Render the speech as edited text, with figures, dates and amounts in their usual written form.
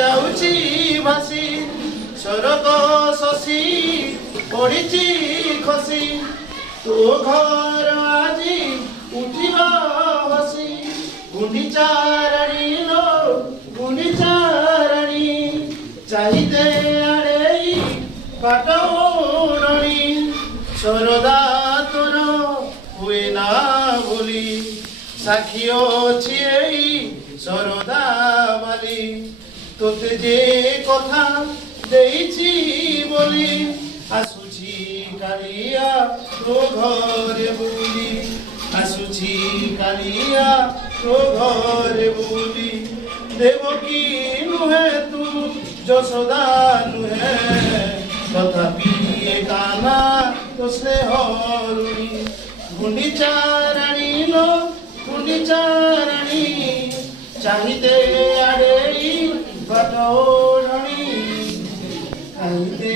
যাଉଛି ভাসি স্বর্গ শশী পড়িছি খসি তো ঘর আজি উঠিব হসি গুন্ডিচারাণী লো গুন্ডিচারাণী চাহিদে আড়েই পাটৌরণী সরদা তোর হুয়ে না বলি সাক্ষী অছি এই সরদা বালি তোতে যে কথা দেইছি বলি আসুছি কালিয়া তো ঘরে বুলি আসুছি কালিয়া তো ঘরে বুলি দেবকী নুহে তু যশোদা নুহে তথাপি কানা তো স্নেহরুণী গুন্ডিচারাণী লো গুন্ডিচারাণী চাহিতে আড়েই পাটৌরণী চাহিতে